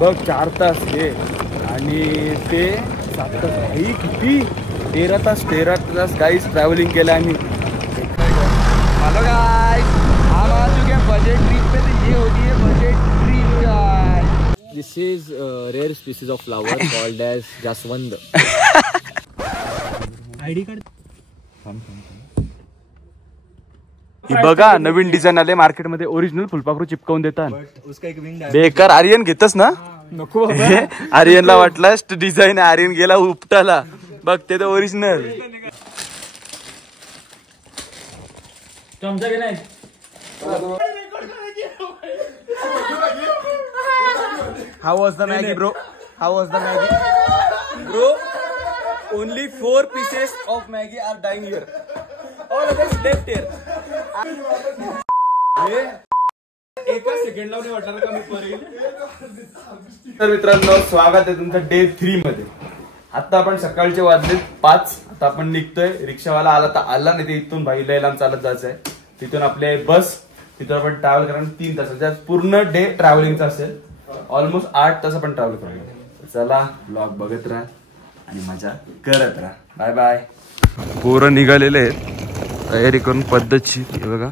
बघ 4 तास हे आणि ते 7 तास ही किती 13 तास गाइस ट्रैवलिंग केलं आम्ही। हेलो गाइस हम आ चुके हैं बजट ट्रिप पे। तो ये होती है budget trip guys. This is rare species of flower called as जास्वंद। आईडी कार्ड बघा नवीन डिझाईन आले मार्केटमध्ये ओरिजिनल फुलपाखरू चिपकवून देतात। बेकार आर्यन घेतस ना नको आर्यनला वाटलं डिझाईन आर्यन गेला उपटाला बघ ते तर original. How was the Maggie bro? How was the Maggie? Bro, only 4 pieces of Maggie are dying here. All others left here. एका सेकंड लावणे वाटणार का मी परेल। तर मित्रांनो स्वागत आहे तुमचं डे 3 मध्ये। आता आपण सकाळचे वाजले 5। आता आपण निघतोय। रिक्षावाला आला तर आला नाही ते इथून भाईला लांब चालत जायचंय। तिथून आपले बस तिथून आपण ट्रॅव्हल करणार 3 तासाचा पूर्ण डे ट्रॅव्हलिंगचा असेल। ऑलमोस्ट 8 तास आपण ट्रॅव्हल करणार। चला ब्लॉग बघत राहा आणि मजा करत राहा। Bye bye. पोरं निघालेले आहेत तयारी करून पद्धतशीर। बघा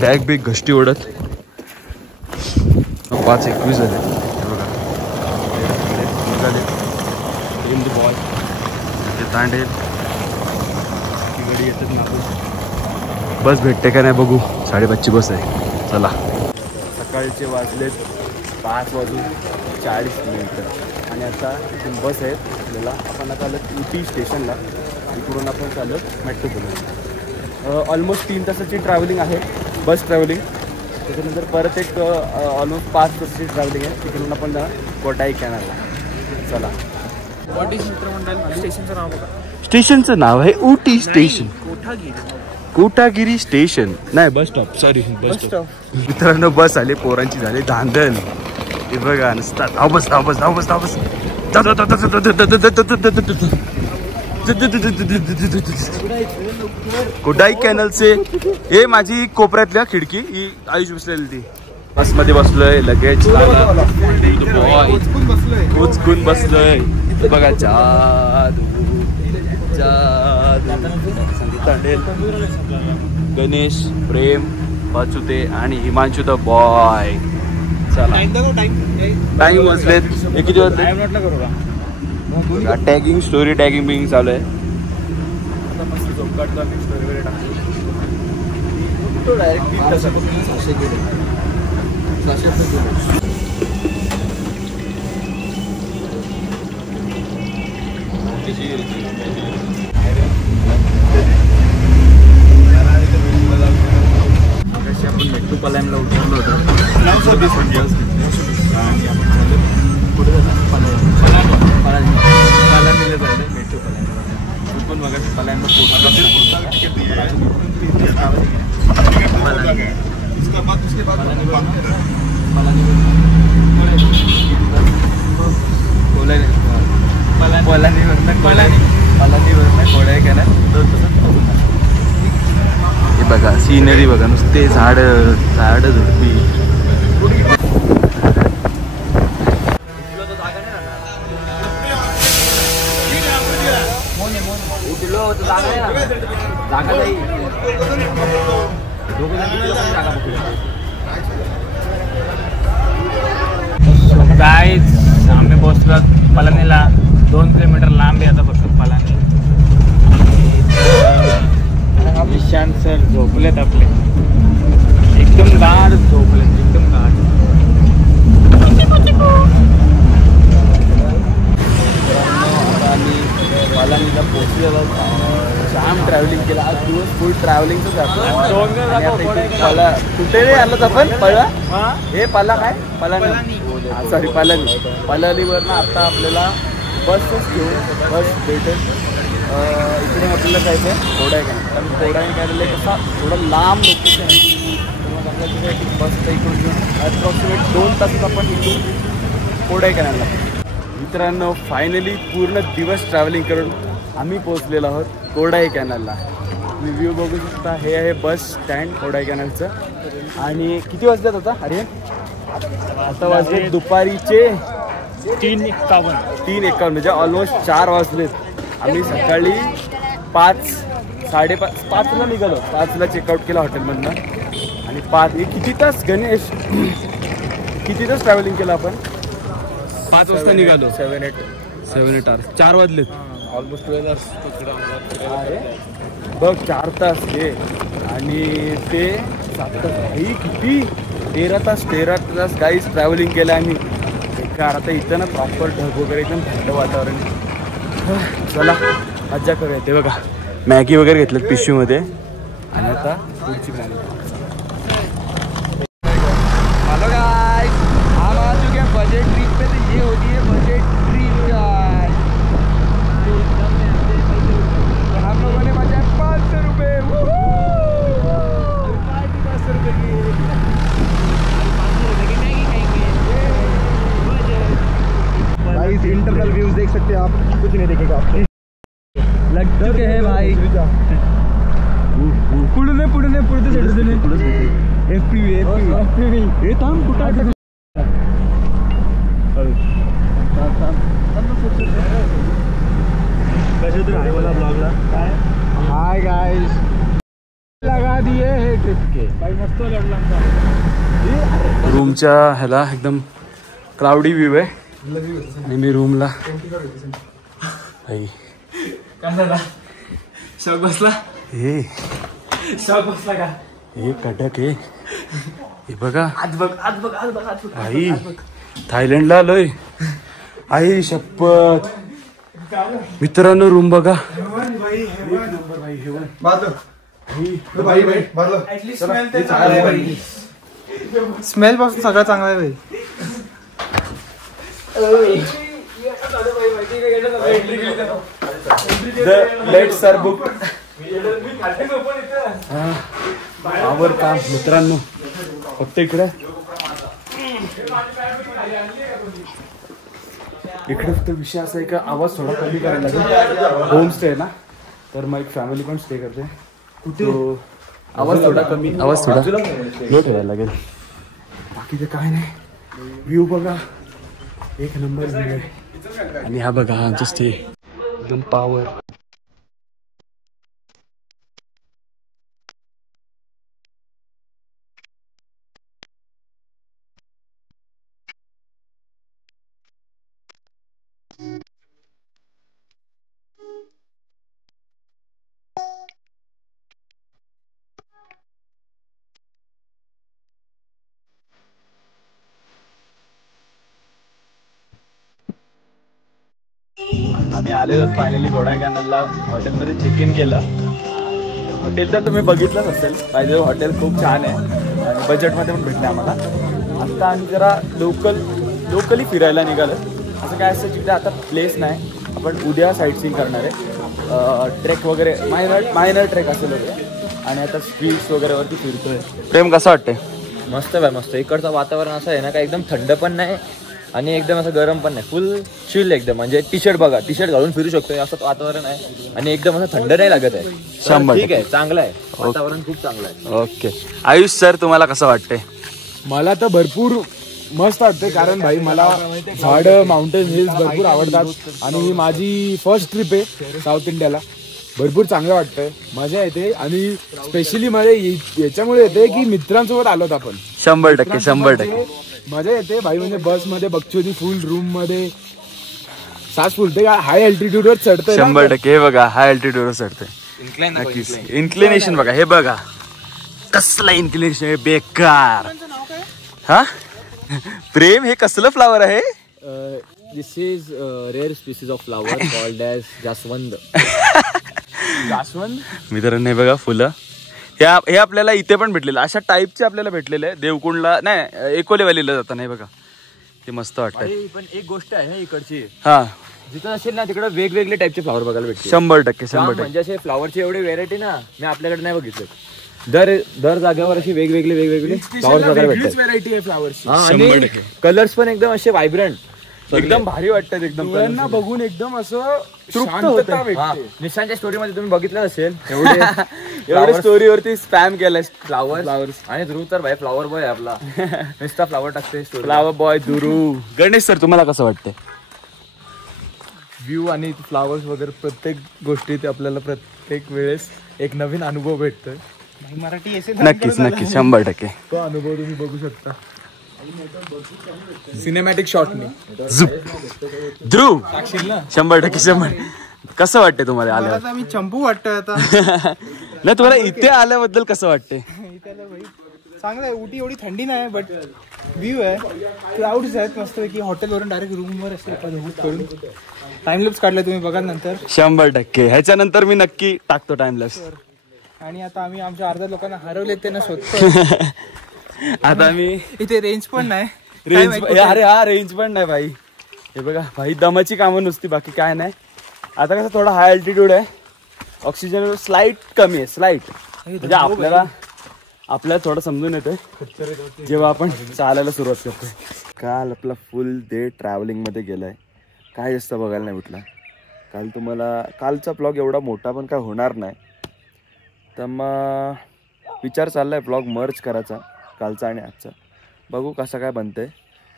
बॅग बिग घष्टी ओढत 5:21 झाले। बघा निघाले इन द बॉल ते तांडेल गाडी येतात ना। बस भेटते का नाही बघू। 5:30 बस आहे। चला सकाळचे वाजलेत 5:40 आणि आता इथून बस आहेत आपल्याला। आपण आता आलो उटी स्टेशनला। इकडून आपण चालू मेट्रो बोलून ऑलमोस्ट 3 तासाची ट्रॅव्हलिंग आहे बस ट्रॅव्हलिंग। त्याच्यानंतर परत एक ऑलमोस्ट 5 तासाची ट्रॅव्हलिंग आहे। तिकडून आपण कोटाई कॅनलला। चला स्टेशनचं नाव बघा। स्टेशनचं नाव आहे उटी स्टेशन। कोटागिरी स्टेशन नाही bus stop sorry bus stop. मित्रांनो बस आली पोरांची झाली धांदल। हे बघा नुसता धावबस धावबस धावबस धावबस कोटाई कॅनल से हे माझी कोपऱ्यातल्या खिडकी ही आयुष बसलेली ती। बस मध्ये बसलोय लगेच उचकून बसलोय। बघा जादू जादू संदीप गणेश प्रेम पाचुते आणि हिमांशु द बॉय। चला टाइम वाजले किती वाजले टॅगिंग स्टोरी टॅगिंग बिगिंग चालू आहे। आता मस्त झोप काढतो आम्ही स्टोरी वगैरे टाकतो डायरेक्ट 3 तासापासून 600 गेले 600 आपण मेट्रो पलायमला उतरलो होतो आणि आपण पुढे पलायमला जायचं मेट्रो पलायमला पण बघा पलायमला हे बघा सीनरी बघा नुसते झाड झाड झुडपी। गाइस आम्ही पोहोचलो पलानीला 2 किलोमीटर लांब आहे आता फक्त पलानी। विशांत सर झोपलेत आपले एकदम गाढ झोपलेत एकदम गाढ। आम्ही पलानीला पोहोचलेलो जाम ट्रॅव्हलिंग केलं आज दिवस फुल ट्रॅव्हलिंगच जातो। कुठे रे आलं आपण पळा हे पला काय पलानी सॉरी पलानीवरनं आता आपल्याला बसच घेऊन बस भेटेल। इकडून आपल्याला जायचं आहे कोडाईकॅनल। कारण कोडाईकॅनल कसा थोडं लांब लोकेशन आहे मग आपल्याला बसचं इकडून घेऊन अप्रॉक्सिमेट 2 तासात आपण इकडून कोडाईकॅनलला। मित्रांनो फायनली पूर्ण दिवस ट्रॅव्हलिंग करून आम्ही पोहोचलेलो आहोत कोडाईकॅनलला। तुम्ही व्ह्यू बघू शकता हे आहे बस स्टँड कोडाईकॅनलचं। आणि किती वाजल्यात आता अरे आता वाजले दुपारीचे 3:51. 3:51 म्हणजे ऑलमोस्ट 4 वाजलेत. आम्ही सकाळी 5:30 निघालो. 5ला चेकआउट केला हॉटेलमधनं आणि 5 किती तास गणेश किती तास ट्रॅव्हलिंग केलं आपण? 5 वाजता निघालो. 7-8 hours. 4 वाजलेत. ऑलमोस्ट 12 hours बघ 4 तास हे आणि ते 7 तास ही किती 13 तास गाईज ट्रॅव्हलिंग केलं आम्ही. कार आता इथं ना प्रॉपर ढग वगैरे एकदम थंड वातावरण. चला मज्जा करूया. ते बघा मॅगी वगैरे घेतलं पिशवीमध्ये आणि आता पुढची प्लॅनिंग. हेलो गाइस, हम आ चुके हैं बजट ट्रिप पे. तो ये होती है बजट ट्रिप गाइस. तो हम लोगों ने बचाए 500 रुपये. 500 रुपये की गाइस इंटरनल व्यूज देख सकते हैं आप. कुछ नहीं देखेगा आप. लग चुके हैं भाई. पुढे FPV हे थांब कुठं हाय गाइस लगा दिए हे ट्रिप के. रूमच्या ह्याला एकदम क्लाउडी व्ह्यू आहे आणि मी रूमला शॉक बसला का? हे कडक आहे. हे बघा आज बघ आई थायलंडला आलोय. आई शपथ मित्रांनो रूम बघा. स्मेल पासून सगळं चांगलं आहे भाई. Let's R book. आवर काम मित्रांनो फक्त इकडे फक्त विषय असा आहे का आवाज थोडा कमी करायला लागेल. होम स्टे आहे ना तर मग एक फॅमिली पण स्टे करते. कुठे आवाज थोडा लो ठेवायला लागेल. बाकी ते काय नाही. व्ह्यू बघा एक नंबर व्ह्यू आहे. आणि हा बघा आमचा स्टे एकदम पॉवर. आम्ही आलेलो फायनली घोडाकॅनलला. हॉटेलमध्ये चेक इन केलं. हॉटेल तर तुम्ही बघितलंच असेल. पाहिजे हॉटेल खूप छान आहे आणि बजेटमध्ये पण भेटले आम्हाला. आता आम्ही जरा लोकली फिरायला निघालो. असं काय असतं जिथे आता प्लेस नाही. आपण उद्या साईट सीइंग करणार आहे. ट्रेक वगैरे मायनर ट्रेक असेल वगैरे. आणि आता स्ट्रीट्स वगैरेवरती फिरतोय. प्रेम कसं वाटतंय? मस्त आहे मस्त. इकडचं वातावरण असं आहे ना का एकदम थंड पण नाही आणि एकदम असं गरम पण नाही. फुल चिल एकदम. म्हणजे टी शर्ट घालून फिरू शकतो असं वातावरण आहे आणि एकदम असं थंड नाही लागत आहे. 100% ठीक आहे, चांगलं आहे वातावरण, खूप चांगलं आहे. ओके आयुष सर तुम्हाला कसं वाटतंय? मला तर भरपूर मस्त वाटते कारण भाई मला झाडं माउंटेन हिल्स भरपूर आवडतात आणि ही माझी फर्स्ट ट्रिप आहे साऊथ इंडियाला. भरपूर चांगलं वाटतंय, मजा येते आणि स्पेशली मला याच्यामुळे येते की मित्रांसोबत आलोत आपण. 100% मजा येते भाई. म्हणजे बस मध्ये बघतोय फुल रूम मध्ये सास फुलते. हाय अल्टिट्यूड वर चढतंय 100%. हे बघा हाय अल्टिट्यूड वर चढतंय. इन्क्लिनेशन बघा. हे बघा कसलं इन्क्लिनेशन आहे बेकार. हा प्रेम हे कसलं फ्लावर आहे? This is rare species of flower called as jaswand. मित्रांनो हे बघा फुलं. हे आपल्याला इथे पण भेटलेलं. अशा टाईपचे आपल्याला भेटलेले आहे देवकुंडला नाही एकोले व्हॅलीला जाताना. हे बघा ते मस्त वाटतं. पण एक गोष्ट आहे ना इकडची, हा जिथं असेल ना तिकडे वेगवेगळे टाईपचे फ्लावर बघायला भेटते. 100%. म्हणजे असे फ्लावरची एवढी व्हेरायटी ना मी आपल्याकडे नाही बघितलं. दर जागेवर अशी वेगवेगळे फ्लावर्स बघायला भेटतात. व्हरायटी आहे फ्लावरची. आणि कलर्स पण एकदम असे व्हायब्रंट, एकदम भारी वाटतात. एकदम डोळ्यांना बघून एकदम असं तृप्त शांतता होतं. भेटते. निशांच्या स्टोरी मध्ये तुम्ही बघितलं असेल एवढे एवढ्या स्टोरीवरती स्पॅम केलाय फ्लावर फ्लावर्स. आणि ध्रुव तर भाई फ्लावर बॉय आपला नुसता फ्लावर टाकते story ला. फ्लावर बॉय दुरू. गणेश सर तुम्हाला कसं वाटतंय? व्ह्यू आणि फ्लावर्स वगैरे प्रत्येक गोष्टीत आपल्याला प्रत्येक वेळेस एक नवीन अनुभव भेटतोय. मराठी असेल नक्कीच नक्कीच 100%. तो अनुभव तुम्ही बघू शकता सिनेमॅटिक शॉटने. ध्रुव 100%. कसं वाटतंय तुम्हाला आल्यावर? आता मी चंपू वाटतोय आता. नाही तुम्हाला इथे आल्याबद्दल कसं वाटतंय? चांगलं आहे. उटी एवढी थंडी नाही बट व्ह्यू आहे, क्लाउड्स आहेत मस्त की हॉटेलवरून डायरेक्ट रूमवर असे करून टाइमलॅप्स काढलाय तुम्ही बघा नंतर. 100%. ह्याच्यानंतर मी नक्की टाकतो टाइमलॅप्स. आणि आता आम्ही आमच्या अर्ध्या लोकांना हरवले ते ना शोधतो. आता मी इथे रेंज पण नाही. अरे हा रेंज पण नाही भाई. हे बघा भाई दमाची कामं नुसती, बाकी काय नाही. आता कसं थोडा हाय अल्टिट्यूड आहे, ऑक्सिजन स्लाइट कमी आहे, स्लाइट. म्हणजे आपल्याला थोडं समजून येते जेव्हा आपण चालायला सुरुवात करतोय. काल आपला फुल डे ट्रॅव्हलिंग मध्ये गेलाय, काय जास्त बघायला नाही भेटला. काल तुम्हाला कालचा ब्लॉग एवढा मोठा पण काय होणार नाही, तर मग विचार चाललाय ब्लॉग मर्ज करायचा कालचा आणि आजचा. बघू कसं काय बनतंय.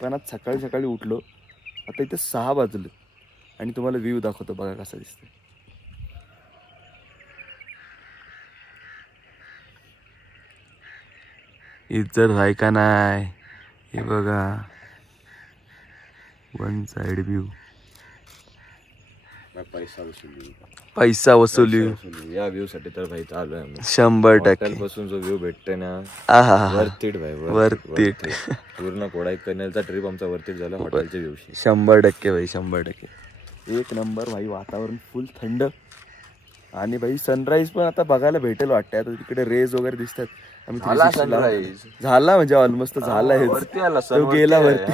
पण आज सकाळी सकाळी उठलो, आता इथे 6 वाजले आणि तुम्हाला व्ह्यू दाखवतो बघा कसा दिसतोय. इज्जत आहे का नाही हे बघा, वन साइड व्ह्यू. पैसा वसुली या व्ह्यू साठी तर भाई चालू आहे 100%. बसून जो व्ह्यू भेटतोय ना, आहा वरतीड भाई वरतीड. पूर्ण कोडाईकनालचा ट्रिप आमचा वरतीड झाला हॉटेलच्या व्ह्यूशी. 100% भाई 100%. एक नंबर भाई. वातावरण फुल थंड आणि भाई सनराईज पण आता बघायला भेटेल वाटतंय. आता तिकडे रेज वगैरे दिसतात. आम्ही 360 ला झाला म्हणजे ऑलमोस्ट झाला आहे. तो गेला वरती.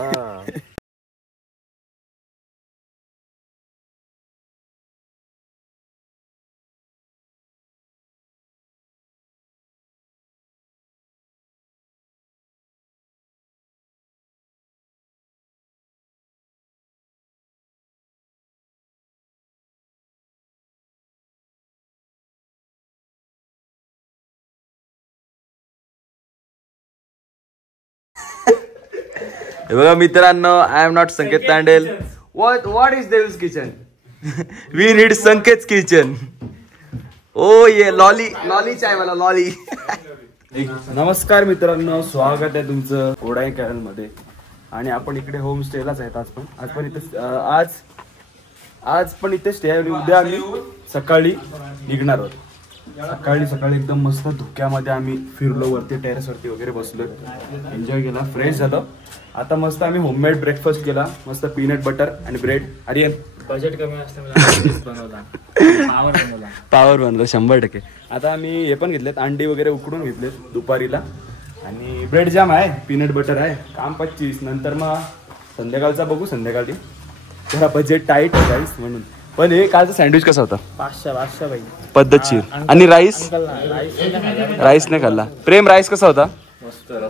हे बघा मित्रांनो, I am not Sanket Tandel. What is देव्स kitchen? We need Sanket kitchen. Oh ये लॉली चाय मला लॉली. नमस्कार मित्रांनो, स्वागत आहे तुमचं कोडाईकनाल मध्ये. आणि आपण इकडे होम स्टेलाच आहेत आज पण इथे स्टे आहे. उद्या आम्ही सकाळी निघणार आहोत. सकाळी एकदम मस्त धुक्यामध्ये आम्ही फिरलो, वरती टेरेस वरती वगैरे बसलो, एन्जॉय केला, फ्रेश झालो. आता मस्त आम्ही होममेड ब्रेकफास्ट केला, मस्त पीनट बटर आणि ब्रेड. आर्यन बजेट कमी असतं बनवला पावर बनला 100%. आता आम्ही हे पण घेतलेत, अंडी वगैरे उकडून घेतलेत दुपारीला. आणि ब्रेड जाम आहे, पीनट बटर आहे. काम 25. नंतर मग संध्याकाळचा बघू, संध्याकाळी जरा बजेट टाईट आहे गाईस म्हणून. पण हे कालचा सँडविच कसा होता? 500 भाई पद्धतशीर. आणि राईस नाही खाल्ला. प्रेम राईस कसा होता?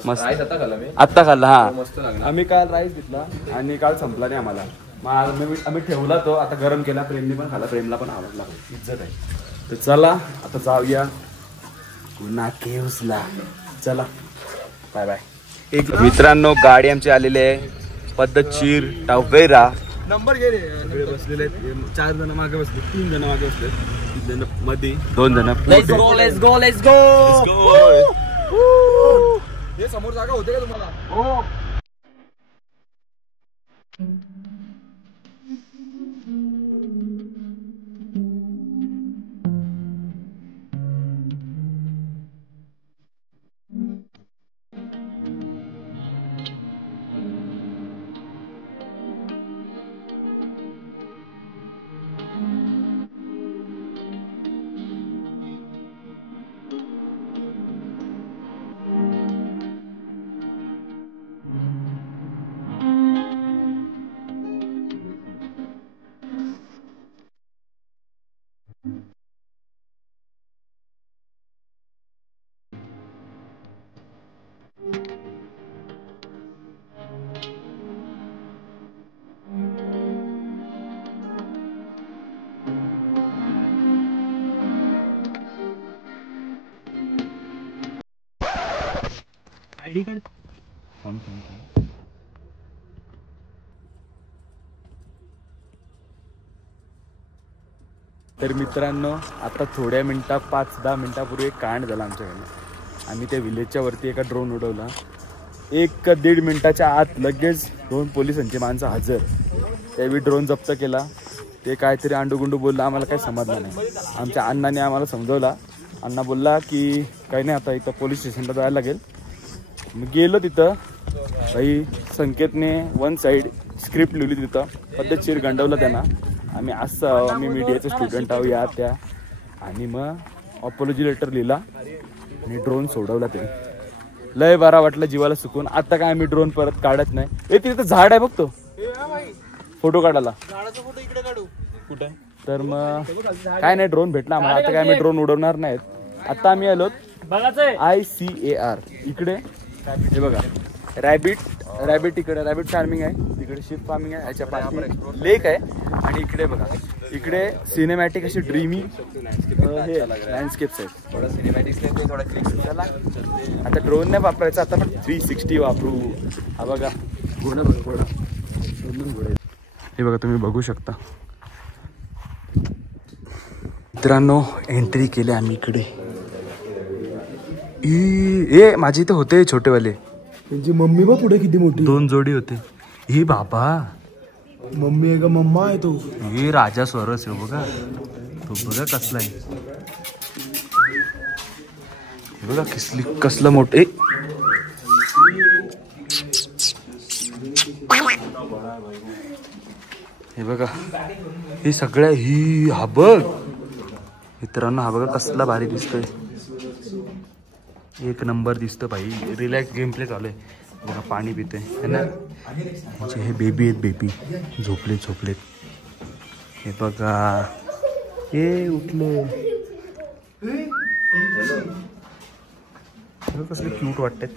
मस्त. आत्ता खाल्ला. हा आम्ही काल राईस घेतला आणि काल संपला नाही आम्हाला. मग आम्ही ठेवला तो, आता गरम केला. प्रेमने पण खाल्ला, प्रेमला पण आवडला. इज्जत आहे. तर चला आता जाऊया पुन्हा केव्सला. चला बाय बाय. मित्रांनो गाडी आमची आलेली आहे, पद्धतशीर टावेरा. नंबर घे रे. बसलेले आहेत 4 जण मागे बसले, 3 जण मागे बसले, 3 जण मध्ये, 2 जण. Let's go. हे समोर जागा होते का तुम्हाला? तर मित्रांनो आता थोड्या 5-10 मिनिटापूर्वी एक कांड झाला आमच्याकडनं. आम्ही त्या विलेजच्या वरती एका ड्रोन उडवला. 1-1.5 मिनिटाच्या आत लगेच 2 पोलिसांची माणसं हजर. त्यावेळी ड्रोन जप्त केला. ते काहीतरी आंडूगुंडू बोलला, आम्हाला काही समजलं नाही. आमच्या अण्णाने आम्हाला समजवला. अण्णा बोलला की काही नाही, आता इथं पोलीस स्टेशनला जायला लागेल. मी गेलो तिथं. काही संकेतने 1 साईड स्क्रिप्ट लिहिली तिथं, पद्धतशीर गंडवलं त्यांना. आम्ही असं आम्ही मीडियाचे स्टुडंट आहो या त्या, आणि मग अपॉलॉजी लेटर लिहिला आणि ड्रोन सोडवला. ते लय बरा वाटलं जीवाला सुकून. आता काय आम्ही ड्रोन परत काढत नाही. तिथं झाड आहे बघतो फोटो काढायला. कुठे तर मग काय नाही, ड्रोन भेटला आम्हाला. आता काय आम्ही ड्रोन उडवणार नाहीत. आता आम्ही आलो ICAR इकडे. हे बघा रॅबिट इकडे रॅबिट फार्मिंग आहे, तिकडे शिप फार्मिंग आहे, ह्याच्या पाठी लेक आहे. आणि इकडे बघा, इकडे सिनेमॅटिक अशी ड्रीमी लँडस्केप्स आहेत. थोडा सिनेमॅटिक थोडा क्लिक झाला. आता ड्रोन नाही वापरायचा, आता पण 360 वापरू. हा बघा घोडा बघा, हे बघा तुम्ही बघू शकता. मित्रांनो एंट्री केली आम्ही इकडे. ए माझी इथे होते छोटेवाले. त्यांची मम्मी बघ पुढे किती मोठी. 2 जोडी होते. हे बाबा मम्मी आहे का मम्मा आहे तो. हे राजा स्वरस आहे बघा. तो बघा कसला आहे. हे बघा कसलं मोठे. हे बघा हे सगळ्या हा बघ मित्रांनो, हा बघा कसला भारी दिसतोय. 1 नंबर दिसतो भाई. रिलॅक्स गेम प्ले चालू आहे बघा. पाणी पिते है ना. म्हणजे हे बेबी आहेत, बेबी झोपलेत. हे बघा हे उठले. कसले क्यूट वाटतात.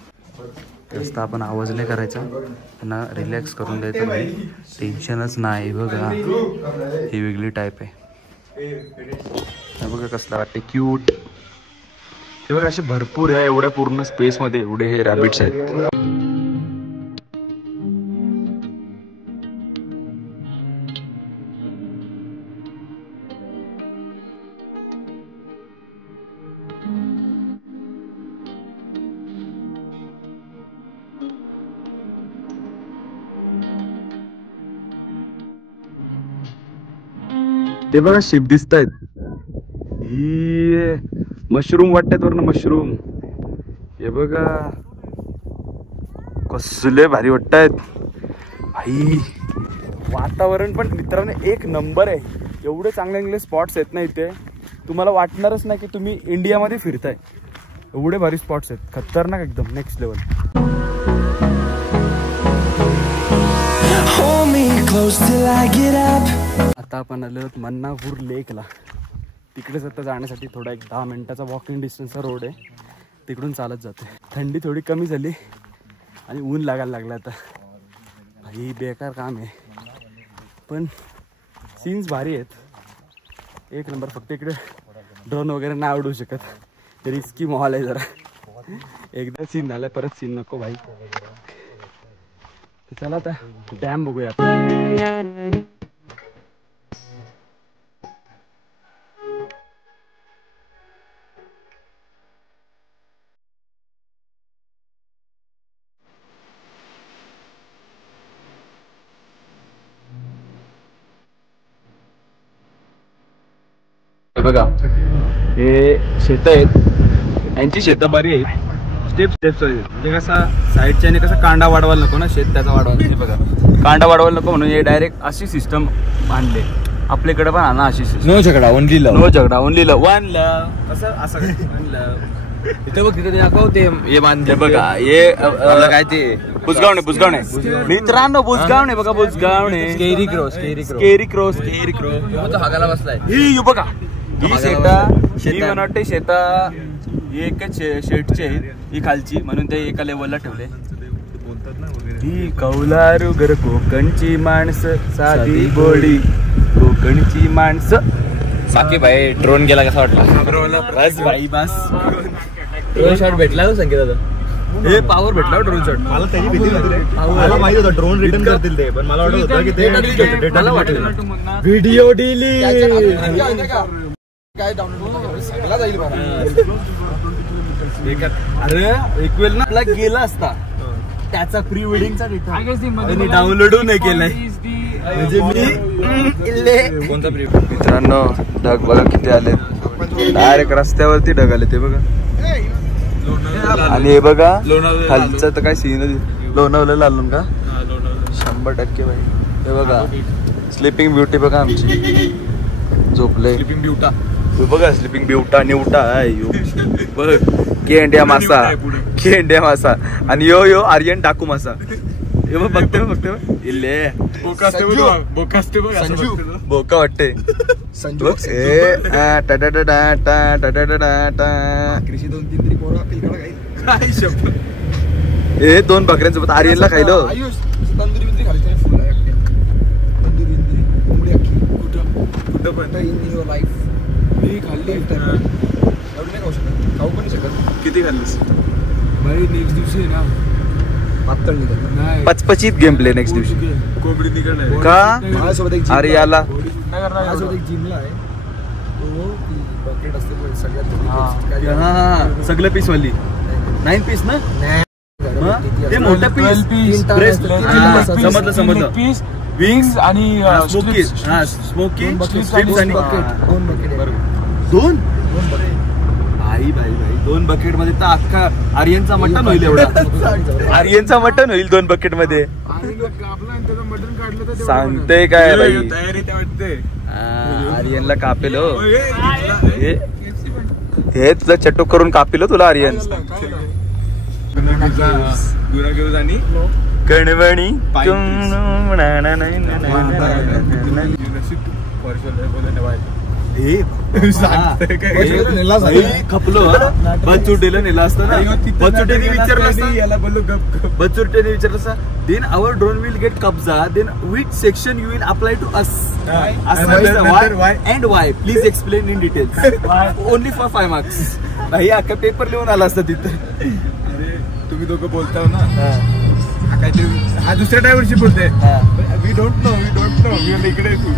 जास्त आपण आवाज नाही करायचा, त्यांना रिलॅक्स करून द्यायचं भाई. टेन्शनच नाही. बघा ही वेगळी टाईप आहे. हे बघा कसला वाटते क्यूट. हे बघा असे भरपूर आहे. एवढ्या पूर्ण स्पेस मध्ये एवढे हे रॅबिट्स आहेत. ते बघा शिप दिसत आहेत. ही मशरूम वाटतात वरनं मशरूम. हे बघा कसले भारी वाटतायत भाई. वातावरण पण मित्रांनो 1 नंबर आहे. एवढे चांगले स्पॉट्स आहेत ना इथे, तुम्हाला वाटणारच नाही की तुम्ही इंडियामध्ये फिरताय. एवढे भारी स्पॉट्स आहेत, खतरनाक एकदम नेक्स्ट लेवल. आता आपण आलो मन्नापूर लेकला. तिकडेच आता जाण्यासाठी थोडा 10 मिनिटाचा वॉकिंग डिस्टन्सचा रोड आहे. तिकडून चालत जाते. थंडी थोडी कमी झाली आणि ऊन लागायला लागलं आता. भाई बेकार काम आहे, पण सीन्स भारी आहेत. 1 नंबर. फक्त इकडे ड्रोन वगैरे नाही आवडू शकत, रिस्की माहोल आहे जरा. एकदा सीन झाला परत सीन नको भाई. चला आता डॅम बघूया. बघा हे शेत आहेत, यांची शेतं बरी आहेत. स्टेप्स म्हणजे कसा साईडच्याने कसं कांडा वाढवायला नको ना, शेत त्याचा वाढवायला. हे बघा कांडा वाढवायला नको म्हणून हे डायरेक्ट अशी सिस्टम बांधले. आपल्याकडे पण आणा अशी सिस्टम. नो झगडा ओनली लव. नो झगडा ओनली लव. 1 लव. असं 1 लव. इथे बघ तिथे दाखव ते हे बांधले बघा. हे काय ते बुजगावणे मित्रांनो. बुजगावणे बघा. बुजगावणे स्केरी क्रो. हागाला बसलाय. ही बघा ही शेता वाटते. शेता एकच शेटची आहेत, ही खालची म्हणून ते एका लेवलला ठेवले. ही कौलारू घर कोकणची माणसं साधी बोळी कोकणची माणसं. बाकी भाई ड्रोन गेला कसा वाटला. बस भाई बस. ड्रोन शॉट भेटला ना संकेत. हे पॉवर भेटला ड्रोन शॉट. मला त्याची भीती होती रे. मला माहिती होतं ड्रोन रिटर्न करतील ते, पण मला वाटत होतं की ते मला वाटलं व्हिडिओ डिलीट. काय डाउनलोड सगळा जाईल अरे एक वेळ ना गेला असता त्याचा प्री वेडिंगचा डेटा डाउनलोड नाही केलाय. म्हणजे मी कोणता प्री. मित्रांनो ढग बघा किती आले. डायरेक्ट रस्त्यावरती ढग आले ते बघा. आणि हे बघा खालचं तर काय सीन. लोणावळ्याला आलो का 100% भाई. हे बघा स्लीपिंग ब्युटी बघा आमची झोपले. स्लीपिंग ब्युटा बघा. स्लीपिंग ब्युटा निवटा बघ. केंड्या मासा केंड्या मासा. आणि यो यो आर्यन डाकू मासा. हे बघ बघते इल्ले बोका वाटते. हे 2 बकऱ्यांसोबत आर्यनला खायलो. तंदुरी बिंदुरी खाली फुल आहे. तंदुरी बिंदुरी कोंबडी अख्खी कुठं पण इन युअर लाईफ मी खाल्ली. एवढी नाही खाऊ शकत. खाऊ पण नाही शकत. किती खाल्लीस भाई नेक्स्ट दिवशी ना पातळ निघत. पचपचीत गेम प्ले नेक्स्ट दिवशी. कोंबडी निघणार का माझ्यासोबत एक अरे याला माझ्यासोबत एक जिमला आहे तो ती बकेट असते सगळ्यात. हा सगळं पीस वाली 9 पीस ना. ते मोठा पीस समजलं पीस विंग्स आणि स्मोकी. हा स्मोकी स्ट्रिप्स आणि 2 बकेट. 2 भाई भाई भाई 2 बकेट मध्ये तर अख्खा आर्यनचा मटन होईल. एवढा आर्यनचा मटन होईल 2 बकेट मध्ये. सांगते काय भाई. तयारी त्या वाटते. आर्यनला कापेल हो. हे तुझा चटूक करून कापेल हो तुला आर्यन. आणि कणवणी खपलो. बचुटेला नेला असता ना. बचुटेने विचारलं असतं. याला बोललो गप. बचुटेने विचारलं असतं then our drone will get कब्जा then which section you will apply to us. And why please explain in details. Only for 5 marks. भाई अख्खा पेपर लिहून आला असता तिथे. तुम्ही दोघं बोलताव ना. काहीतरी हा दुसऱ्या ड्रायव्हरशी बोलते. वी डोंट नो मी इकडे तू.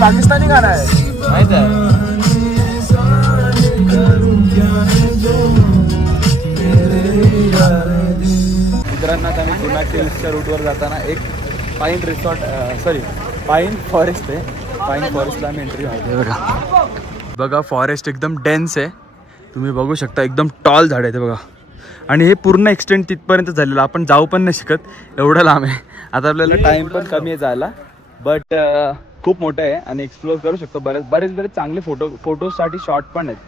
पाकिस्तानी गाणं आहे माहित आहे. मित्रांनो आता मी गुना केव्हच्या रूटवर जाताना एक पाईन पाईन फॉरेस्ट आहे. पाईन फॉरेस्टला आम्ही एंट्री मारतो. बघा फॉरेस्ट एकदम डेन्स आहे. तुम्ही बघू शकता एकदम टॉल झाड आहे ते बघा. आणि हे पूर्ण एक्सटेंड तिथपर्यंत झालेलं. आपण जाऊ पण नाही शकत एवढं लांब आहे. आता आपल्याला टाइम पण कमी आहे जायला. बट खूप मोठं आहे आणि एक्सप्लोर करू शकतो. बरेच चांगले फोटोसाठी शॉट पण आहेत.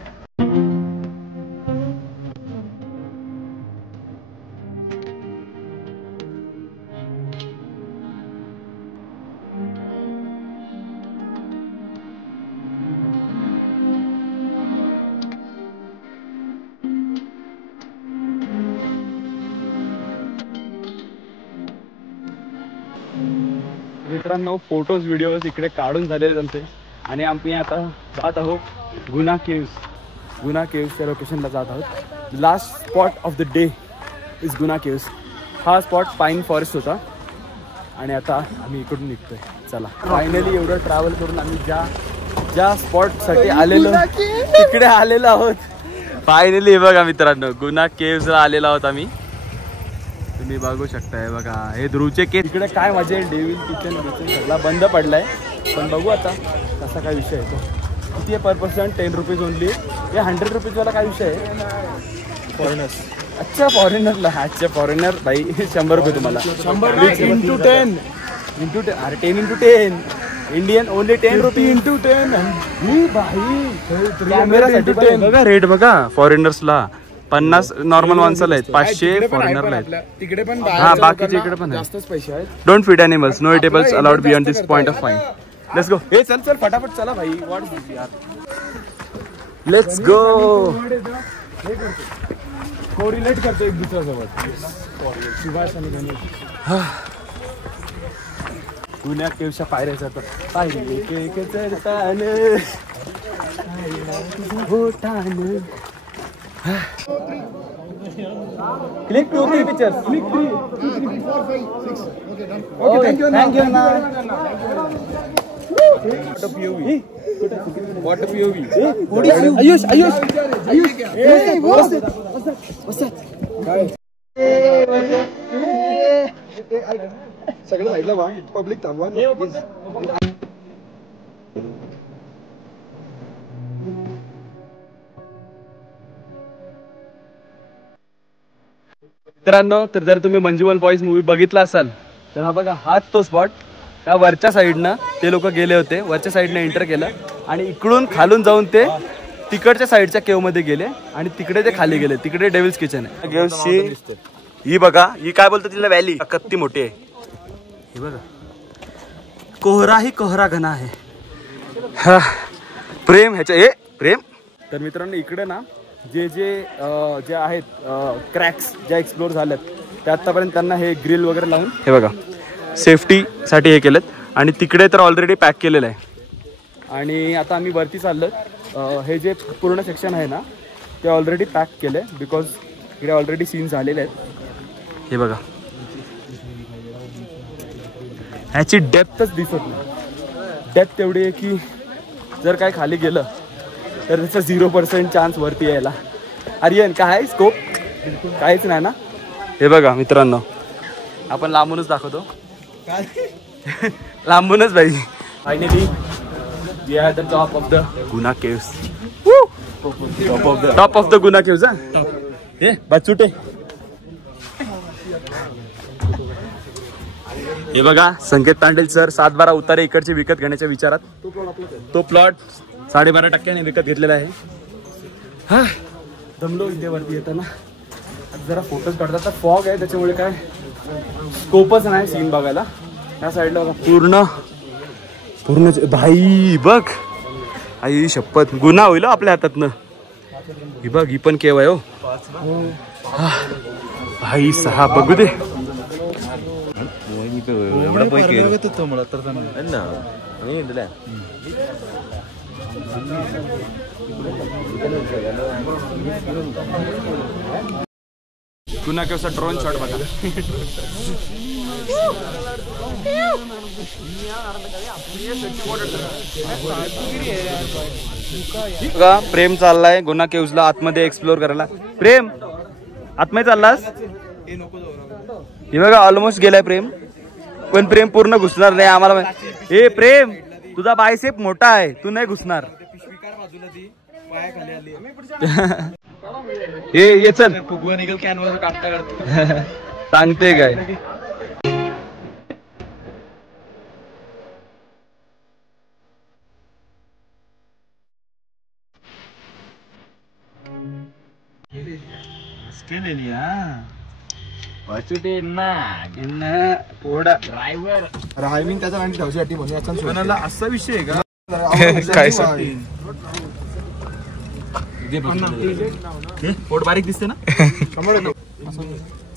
मित्रांनो फोटोज व्हिडिओज इकडे काढून झालेले आमचे आणि आम्ही आता जात आहोत गुना केव्सच्या लोकेशनला जात आहोत. Last spot of the day is Guna caves. हा स्पॉट पाईन फॉरेस्ट होता आणि आता आम्ही इकडून निघतोय. चला फायनली एवढं ट्रॅव्हल करून आम्ही ज्या स्पॉटसाठी आलेलो तिकडे आलेलो आहोत. फायनली बघा मित्रांनो गुना केव्हला आलेलो आहोत आम्ही. तुम्ही बघू शकताय बघा हे ध्रुवचे केव्ह. इकडे काय मजा आहे डेव्हिल किचन सगळा बंद पडलाय पण बघू आता कसा काय विषय आहे तो. किती आहे पर पर्सन 10 रुपीज ओनली. हे 100 रुपीजवाला काय विषय आहे. फॉरेनर्स. अच्छा फॉरेनरला. अच्छा फॉरेनर भाई 100 रुपये तुम्हाला. 100 into 10 अरे 10 into 10 Indian only 10 RuPay into 10 ही भाई कॅमेरासाठी बघा रेट बघा. फॉरेनर्सला 50 नॉर्मल माणसाला आहेत 500 फॉरेनरला आहेत. तिकडे पण हा बाकीच्या इकडे पण जास्तच पैसे आहेत. Don't feed animals no eatables allowed beyond this point of fine. Let's go. हे चल चल फटाफट चला भाई. व्हॉट इज यार. Let's go. कोरिलेट करतो एक दुसऱ्यासोबत. सुभाष आणि गणेश. गुन्ह्या केवशा पायऱ्या जातात. पायरी केक चढतान होतान. Click 2-3 pictures. Click 3 4 5 6. Okay thank you ना. What a POV. आयुष आयुष सगळं साईडला वा. पब्लिक थांबवा. मित्रांनो तर जर तुम्ही मंजुमल बॉईज मूवी बघितला असाल तर हा बघा हाच तो स्पॉट. त्या वरच्या साईडनं ते लोक गेले होते. वरच्या साईडनं एंटर केलं आणि इकडून खालून जाऊन ते तिकडच्या साईडच्या केव मध्ये गेले आणि तिकडे ते खाली गेले. तिकडे डेव्हिल्स किचन आहे. गेव्सची ही बघा. ही काय बोलतात तिला व्हॅली किती मोठी आहे. ही बघा कोहरा ही कोहरा घना आहे. हा प्रेम ह्याच्या हे प्रेम. तर मित्रांनो इकडे ना जे आहेत क्रॅक्स ज्या एक्सप्लोर झाल्यात ते आतापर्यंत त्यांना हे ग्रिल वगैरे लावून हे बघा सेफ्टीसाठी हे केलेत आणि तिकडे तर ऑलरेडी पॅक केलेलं आहे. आणि आता आम्ही वरती चाललो. हे जे पूर्ण सेक्शन आहे ना ते ऑलरेडी पॅक केलं आहे बिकॉज इकडे ऑलरेडी सीन झालेले आहेत. हे बघा ह्याची डेप्थच दिसत नाही. डेप्थ एवढी आहे की जर काय खाली गेलं तर त्याचा 0% चान्स वरती यायला. आर्यन काय स्कोप काहीच नाही ना. हे बघा मित्रांनो आपण लांबूनच दाखवतो. लांबूनच भाई. Finally we are the top of the Guna caves. Top of the Guna caves. हे बचुटे. हे बघा संकेत तांडेल सर 7-12 उतारे इकडचे विकत घेण्याच्या विचारात. तो प्लॉट 12.5% विकत घेतलेला आहे. हा दमलो इथे वरती येताना. जरा फोटोज काढतात तर फॉग आहे त्याच्यामुळे काय स्कोपच नाही सीन बघायला. या साईडला पूर्ण भाई बघ. आई शपथ गुन्हा होईल आपल्या हातातनं. ही बघ ही पण केव आहे हो भाई. 6 बघू दे. गुन्हा केवचा ड्रोन शॉट बघा. प्रेम चाललाय गुन्हा केव्सला आतमध्ये एक्सप्लोर करायला. प्रेम आतमध्ये चाललास. हे बघा ऑलमोस्ट गेलाय प्रेम. पण प्रेम पूर्ण घुसणार नाही आम्हाला. हे प्रेम तुझा बायसेप मोठा आहे तू नाही घुसणार. हे चल सांगते काय. असा विषय आहे का. काय पोट बारीक दिसते ना.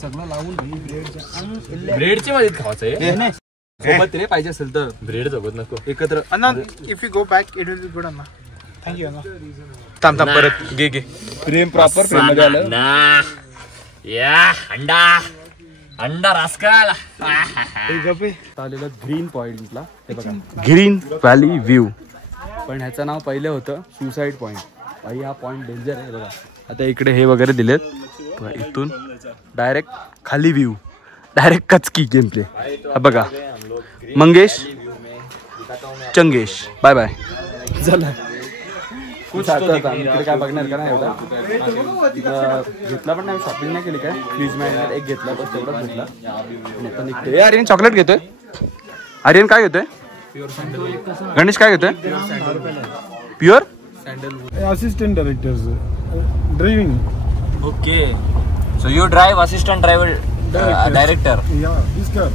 सगळं लावून ब्रेडची मध्ये खावायचं सोबत रे पाहिजे असेल तर ब्रेड सोबत नको एकत्र. If you go back it will be good. Thank you. थांब परत घे. प्रेम प्रॉपर प्रेम मध्ये आलं. या अंडा अंडा रास्काल. आलेलं ग्रीन पॉइंटला हे बघा ग्रीन व्हॅली व्ह्यू. पण ह्याचं नाव पहिलं होतं सुसाईड पॉइंट. भाई हा पॉइंट डेंजर आहे बघा. आता इकडे हे वगैरे दिलेत. इथून डायरेक्ट खाली व्ह्यू, डायरेक्ट कचकी गेम प्ले. हा बघा मंगेश चंगेश बाय बाय. चला इकडे काय बघणार का नाही एवढा घेतला पण नाही. शॉपिंग नाही केली काय. फ्रीज मॅग्नेट एक घेतला बस तेवढाच घेतला. आता निघते. आर्यन चॉकलेट घेतोय. आर्यन काय घेतोय. गणेश काय घेतोय. Pure assistant director driving. Okay so you drive assistant driver director. This car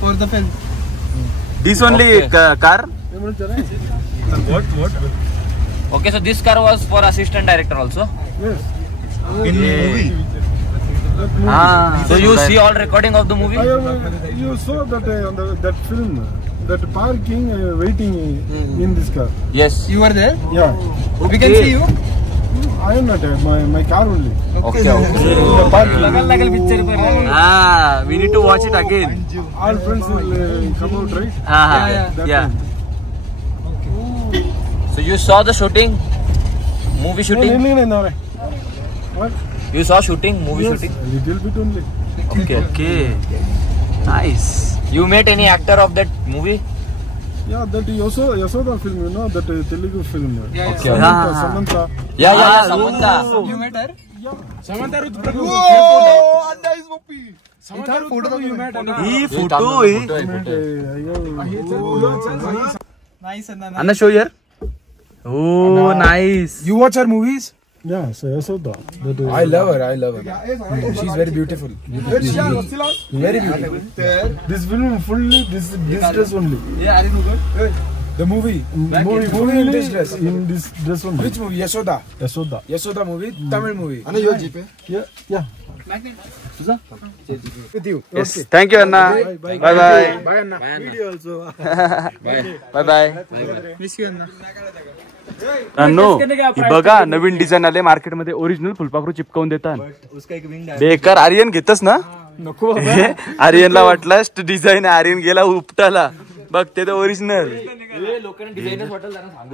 for the film. This only car. Okay, so this car was for assistant director also. Yes. In movie. So you see all recording of the movie. You saw that on that film, that parking waiting in this car. Yes. You were there? Yeah. We can see you. I am not my car only. Okay. Okay. The parking. We need to watch it again. All friends will come out, right? That Yeah. time. So you saw the shooting, movie shooting. No. What? You saw shooting, movie Yes, shooting. a little bit only. Okay. Okay nice. You met any actor of that movie? Yeah, that Yasoda film, you know, that Telugu film. Okay. Samantha. Yeah. Samantha. You met her? Samantha Ruth Prabhu. Samantha Ruth Prabhu you met. He photo Nice. Anna show here. O nice. You watch her movies? Yeah, so Yasoda. That, I love her. She's very beautiful. Very beautiful. this film fully this dress only. The movie. Movie in this dress. In this dress only. Which movie? Yasoda. Yasoda movie. Tamil movie. Yeah. With you. Yes thank you Anna. Bye bye. Bye Anna. Bye bye. Miss you, Anna. No ही बघा नवीन design आले मार्केटमध्ये. Original फुलपाखरू चिपकावून देतात. बेकार. आर्यन घेतस ना. नको आर्यनला वाटलं डिझाईन. आर्यन गेला उपटाला. बघ ते तर ओरिजिनल.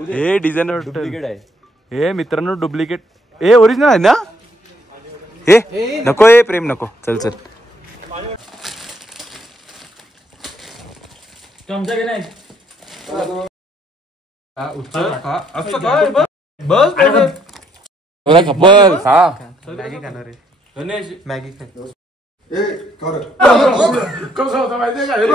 हे डिझाईन डुप्लिकेट आहे. हे मित्रांनो डुप्लिकेट. हे ओरिजिनल आहे ना. हे नको. हे प्रेम नको. चल बल खा. कसं होतं माहितीये का. हे बघ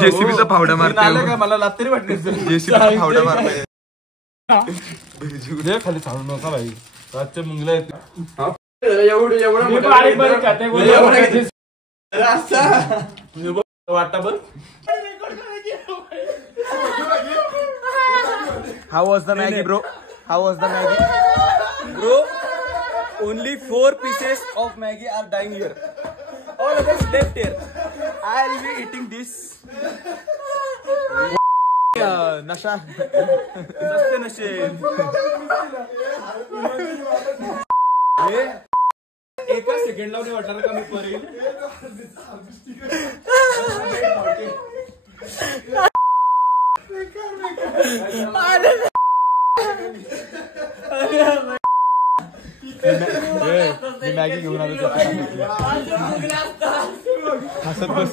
जेसीबीचा फावडा मारतो. मला लातरी वाटते. जेसीबीचा फावडा मारतो. खाली चालू नका भाई. रातच्या मुंगला येते. वाटा बघ. How was the Maggie, bro? How was the Maggie? Bro, only 4 pieces of Maggie are dying here. All others left here. I'll be eating this. नशा. सस्ते नशे. एका सेकंड लावणे वाटणार का मी परेल. मी मॅगी घेऊन आलो. हसत बस.